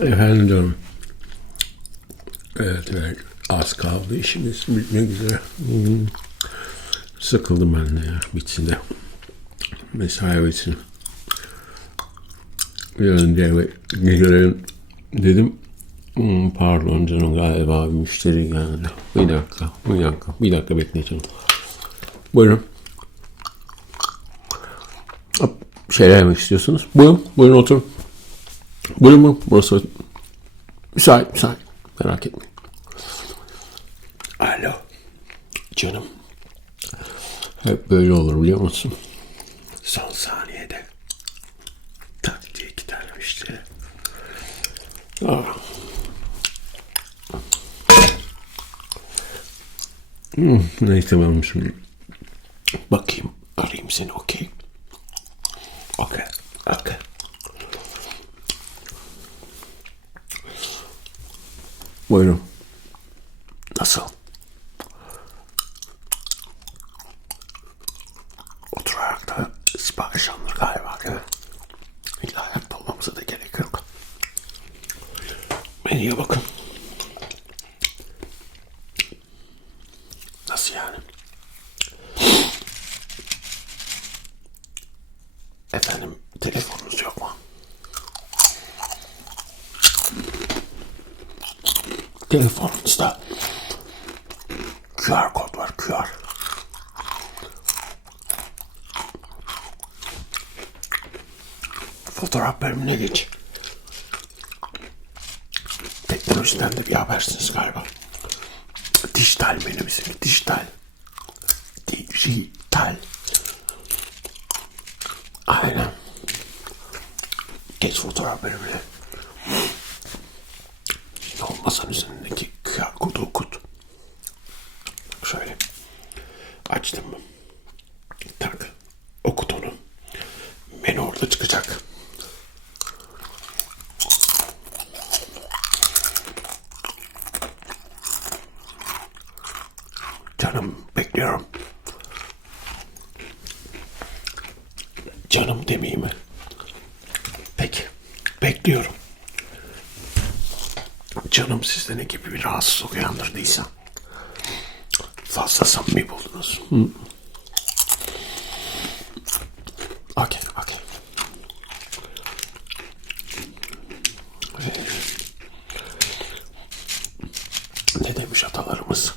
Efendim. Evet evet. Az kaldı işimiz bitmek üzere. Hmm. Sıkıldım ben de ya. Bitsin de. Mesai bitsin. Yarın eve gelelim dedim. Hmm, pardon canım galiba bir müşteri geldi. Bir dakika, bir dakika, bir dakika bekleyeceğim. Buyurun. Hop, Şeyler yemek istiyorsunuz. Buyurun, buyurun oturun. Buyurun. Burası müsait, müsait. Merak etmeyin. Alo. Canım. Hep böyle olur biliyor musun? Son saniyede. Tak diye müşteri. Ah. Hmm, neyse tamam şimdi. Bakayım arayayım seni. Okey. Okey. Buyurun. Nasıl? Otur ayakta sipariş alınır galiba mi? İlla ayakta olmamıza da gerek yok. Menüye bakın. Nasıl yani? Efendim telefonunuz yok mu? Telefonunuzda QR kod var QR. Fotoğraf bölümüne geç. Teknolojiden de bir habersiniz galiba. Dijital menü bizim. Dijital. Dijital. Aynen. Geç fotoğraf bölümüne. Masanın üzerindeki QR kodu okut. Şöyle. Açtım mı? Tak. Okut onu. Menü orada çıkacak. Canım bekliyorum. Canım demeyeyim mi? Peki. Bekliyorum. Canım sizde ne gibi bir rahatsızlık uyandırdıysa fazla samimi buldunuz. Hı. Okey, okey. Ne demiş atalarımız?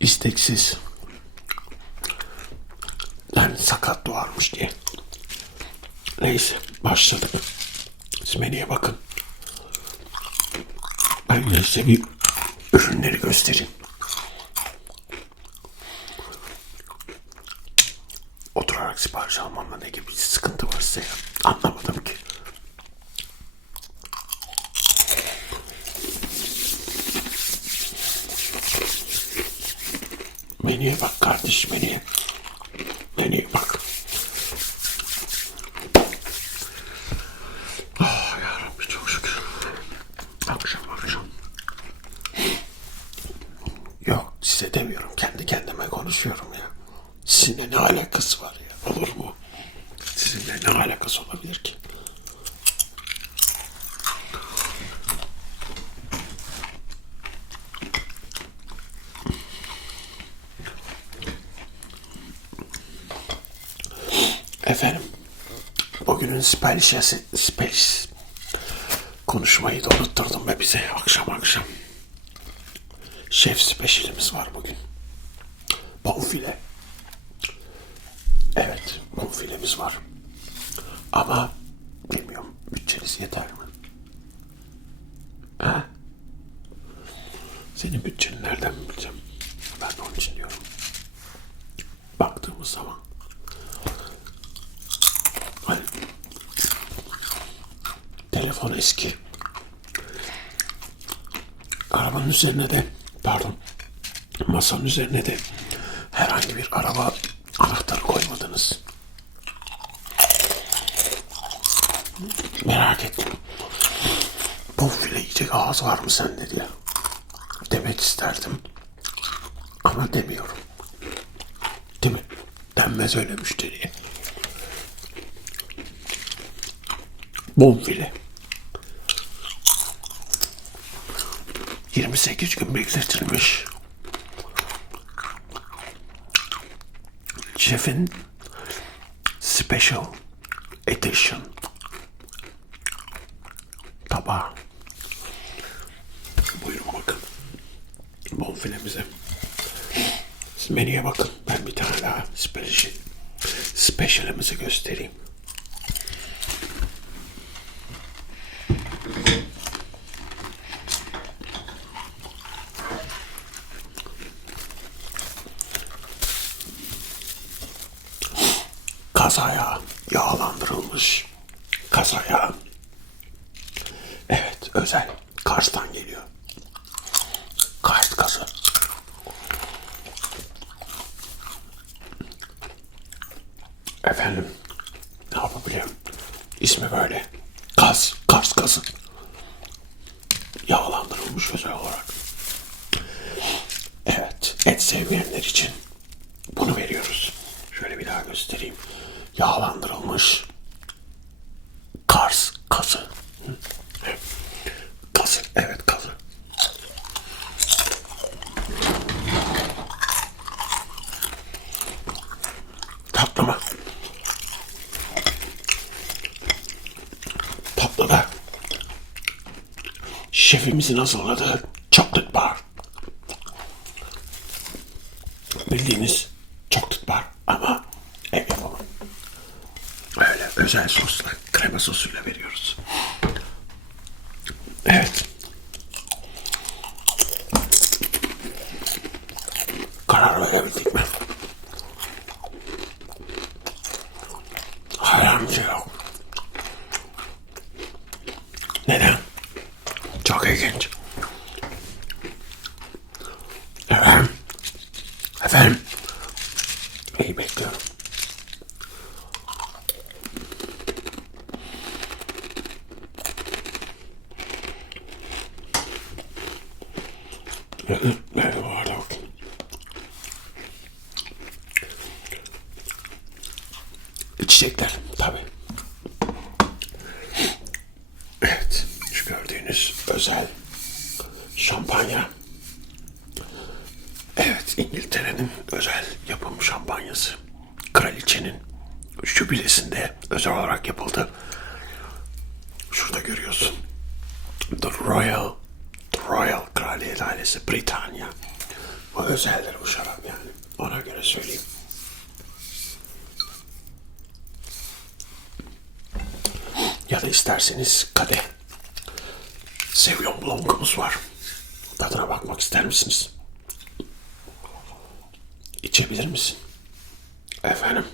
İsteksiz. Yani sakat doğarmış diye. Neyse başladık. Menüye bakın. Ben size bir ürünleri göstereyim. Oturarak sipariş almamda ne gibi bir sıkıntı var size ya? Anlamadım ki. Menüye bak kardeş menüye. Menüye bak. Ah yarabbim çok şükür. Akşam akşam. Yok size demiyorum. Kendi kendime konuşuyorum ya. Sizinle ne alakası var ya? Olur mu? Sizinle ne alakası olabilir ki? Efendim, bugünün siparişesi, sipariş konuşmayı da unutturdum be bize akşam akşam. Şef speşilimiz var bugün. Bonfile. Evet, bonfilemiz var. Ama bilmiyorum bütçeniz yeter mi? Ha? Senin bütçeni nereden bileceğim? Ben de onun için diyorum. Baktığımız zaman Hani telefon eski. Arabanın üzerine de pardon masanın üzerine de herhangi bir araba anahtarı koymadınız. Merak ettim. Bu file yiyecek ağız var mı sende diye. Demek isterdim. Ama demiyorum. Değil mi? Denmez öyle müşteriye. Bonfile. 28 gün bekletilmiş. Şefin Special Edition tabağı. Buyurun bakın. Bonfilemize. Siz menüye bakın. Ben bir tane daha special, special'ımızı göstereyim. Kazaya yağlandırılmış. Kazaya. Özel. Kars'tan geliyor. Kars kazı. Efendim ne yapabilirim? İsmi böyle. Kaz. Kars kazı. Yağlandırılmış özel olarak. Evet. Et sevmeyenler için bunu veriyoruz. Şöyle bir daha göstereyim. Yağlandırılmış Kars kazı. Hı. Evet. Kazı. Evet kazı. Tatlı mı? Tatlı da şefimizin hazırladığı chocolate bar. Bildiğiniz chocolate bar ama ev. Öyle özel sosla, krema sosuyla veriyoruz. Evet. Efendim? İyi bekliyorum. İçecekler tabii. Evet, şu gördüğünüz özel şampanya. Evet, İngiltere'nin özel yapım şampanyası. Kraliçenin jübilesinde özel olarak yapıldı. Şurada görüyorsun. The Royal The Royal Kraliyet ailesi Britanya. Bu özeldir bu şarap yani. Ona göre söyleyeyim. Ya da isterseniz kadeh. Sauvignon Blanc'ımız var. Tadına bakmak ister misiniz? İçebilir misin? Efendim?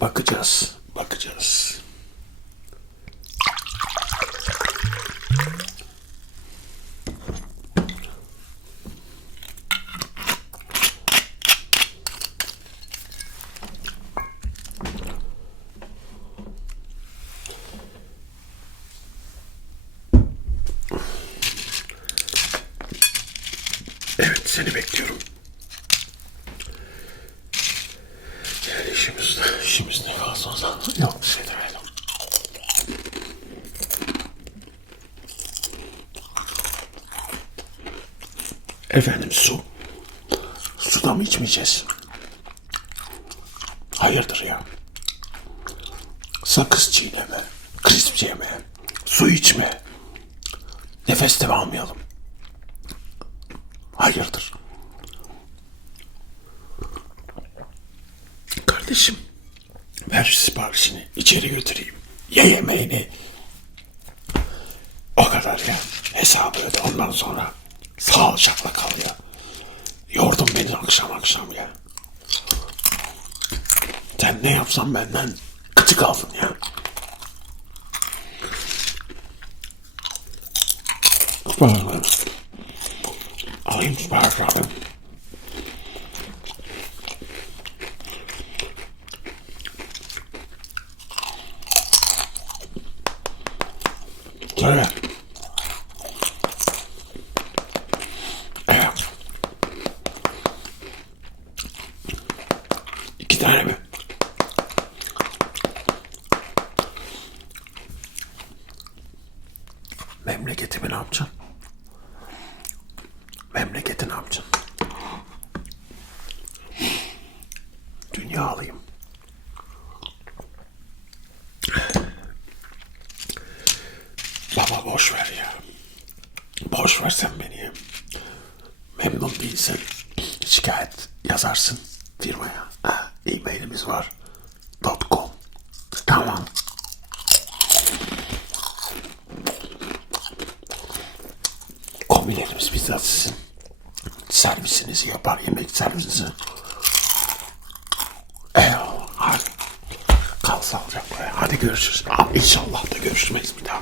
Bakacağız. Bakacağız. Evet seni bekliyorum. Yani işimiz, işimiz ne fazla olsa yok bir şey demedim. Efendim su. Suda mı içmeyeceğiz? Hayırdır ya? Sakız çiğneme, krisp yeme, su içme. Nefes de almayalım. Hayırdır? Kardeşim, ver siparişini, içeri götüreyim. Ye yemeğini. O kadar ya. Hesabı öde ondan sonra. Sağlıcakla kal ya. Yordun beni akşam akşam ya. Sen ne yapsan benden gıcık aldın ya. Var. Alayım sipariş abi. Söyle. Evet. İki tane mi? Memleketimi ne yapacaksın? Memleketi ne yapacaksın? Dünya alayım. Baba boş ver ya. Boş ver sen beni. Memnun değilsen şikayet yazarsın firmaya. Ha, e-mailimiz var. .com Tamam. Komilerimiz bizzat sizin servisinizi yapar, yemek servisinizi. Eyvallah. Hadi. Kal sağlıcakla. Hadi görüşürüz. İnşallah da görüşmeyiz bir daha.